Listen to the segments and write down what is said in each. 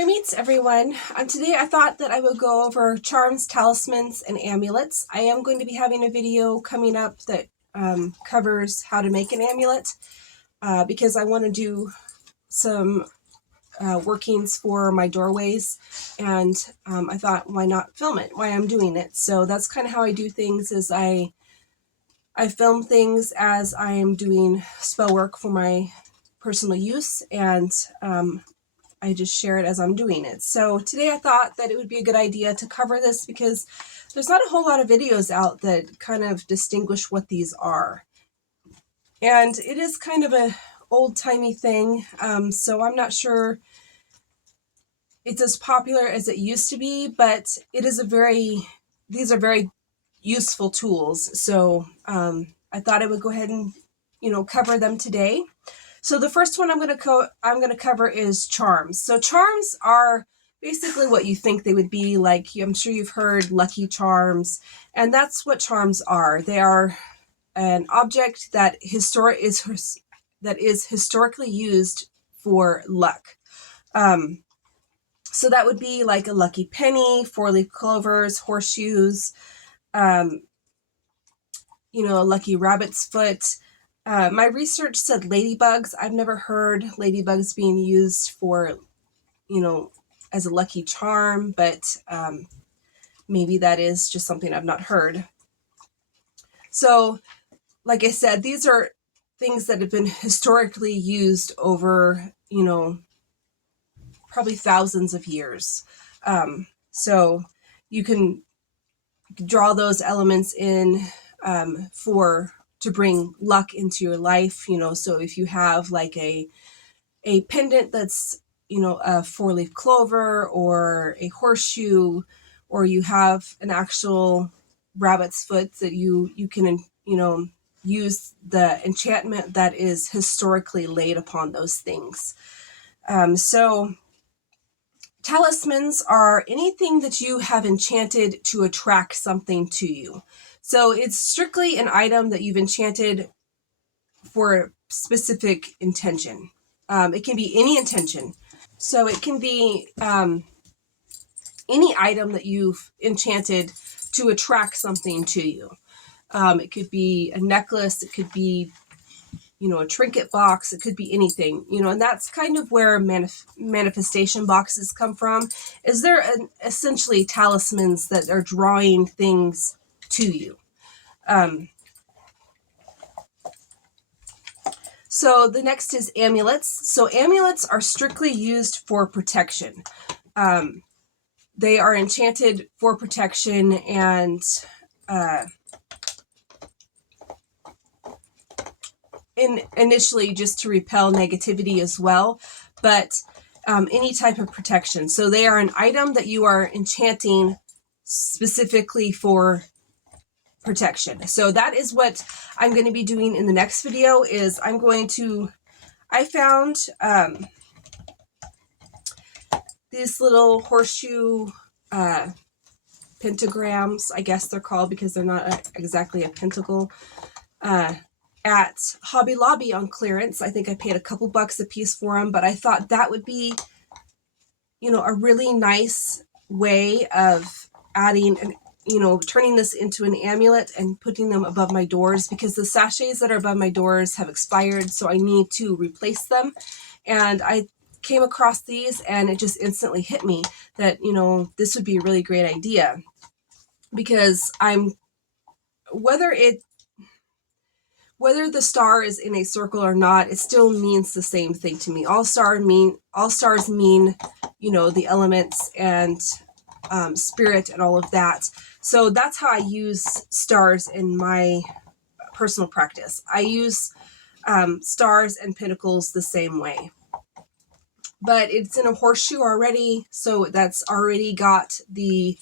Merry Meets, everyone. Today I thought that I would go over charms, talismans, and amulets. I am going to be having a video coming up that covers how to make an amulet because I want to do some workings for my doorways, and I thought, why not film it while I'm doing it? So that's kind of how I do things, is I film things as I am doing spell work for my personal use, and I just share it as I'm doing it. So today I thought that it would be a good idea to cover this because there's not a whole lot of videos out that kind of distinguish what these are. And it is kind of a old-timey thing, so I'm not sure it's as popular as it used to be, but it is these are very useful tools. So I thought I would go ahead and, cover them today. So the first one I'm going to cover is charms. So charms are basically what you think they would be. Like, I'm sure you've heard lucky charms, and that's what charms are. They are an object that is historically used for luck. So that would be like a lucky penny, four-leaf clovers, horseshoes, a lucky rabbit's foot. My research said ladybugs. I've never heard ladybugs being used for, as a lucky charm, but maybe that is just something I've not heard. So, like I said, these are things that have been historically used over, probably thousands of years. So you can draw those elements in to bring luck into your life, so if you have like a pendant that's, a four-leaf clover or a horseshoe, or you have an actual rabbit's foot, that you can, use the enchantment that is historically laid upon those things. So talismans are anything that you have enchanted to attract something to you. So it's strictly an item that you've enchanted for a specific intention. It can be any intention. So it can be any item that you've enchanted to attract something to you. It could be a necklace. It could be, a trinket box. It could be anything, and that's kind of where manifestation boxes come from. Is they're essentially talismans that are drawing things to you. So the next is amulets. So amulets are strictly used for protection. They are enchanted for protection and initially just to repel negativity as well, but any type of protection. So they are an item that you are enchanting specifically for protection. So that is what I'm going to be doing in the next video. Is I found these little horseshoe pentagrams, I guess they're called, because they're not exactly a pentacle, at Hobby Lobby on clearance. I think I paid a couple bucks a piece for them, but I thought that would be, a really nice way of adding and, turning this into an amulet and putting them above my doors, because the sachets that are above my doors have expired, so I need to replace them. And I came across these, and it just instantly hit me that, this would be a really great idea, because whether the star is in a circle or not, it still means the same thing to me. All stars mean, the elements and spirit and all of that. So that's how I use stars in my personal practice. I use stars and pinnacles the same way. But it's in a horseshoe already, so that's already got the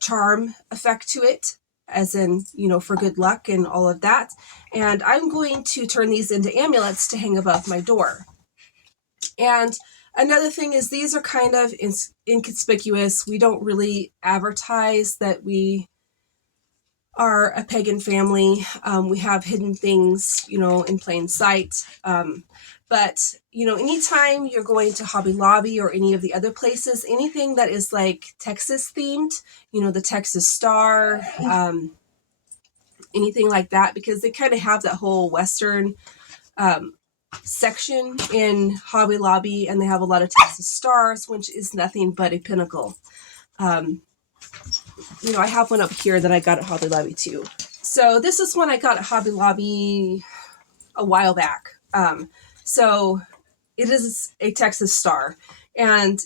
charm effect to it, as in, for good luck and all of that. And I'm going to turn these into amulets to hang above my door. And another thing is, these are kind of inconspicuous. We don't really advertise that we are a pagan family. We have hidden things, in plain sight. But, you know, anytime you're going to Hobby Lobby or any of the other places, anything that is like Texas themed, you know, the Texas Star, anything like that, because they kind of have that whole Western section in Hobby Lobby, and they have a lot of Texas Stars, which is nothing but a pinnacle. You know, I have one up here that I got at Hobby Lobby too. So this is one I got at Hobby Lobby a while back. So it is a Texas Star. And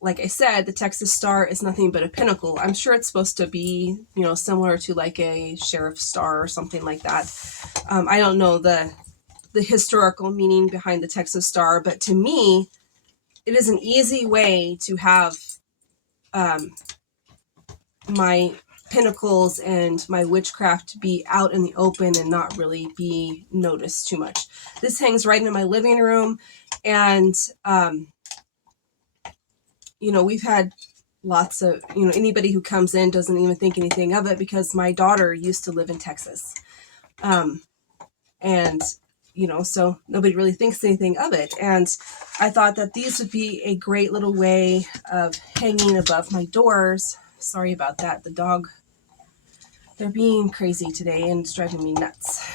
like I said, the Texas Star is nothing but a pinnacle. I'm sure it's supposed to be, you know, similar to like a Sheriff Star or something like that. I don't know the historical meaning behind the Texas Star, but to me, it is an easy way to have my pinnacles and my witchcraft be out in the open and not really be noticed too much. This hangs right in my living room, and you know, we've had lots of, you know, anybody who comes in doesn't even think anything of it because my daughter used to live in Texas. And, you know, so nobody really thinks anything of it. And I thought that these would be a great little way of hanging above my doors. Sorry about that. The dog, they're being crazy today and it's driving me nuts.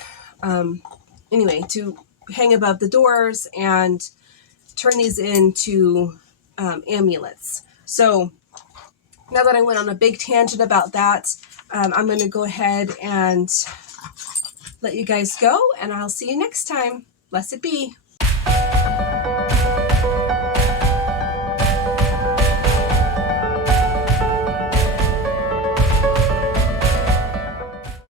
Anyway, to hang above the doors and turn these into amulets. So now that I went on a big tangent about that, I'm going to go ahead and let you guys go, and I'll see you next time. Blessed be.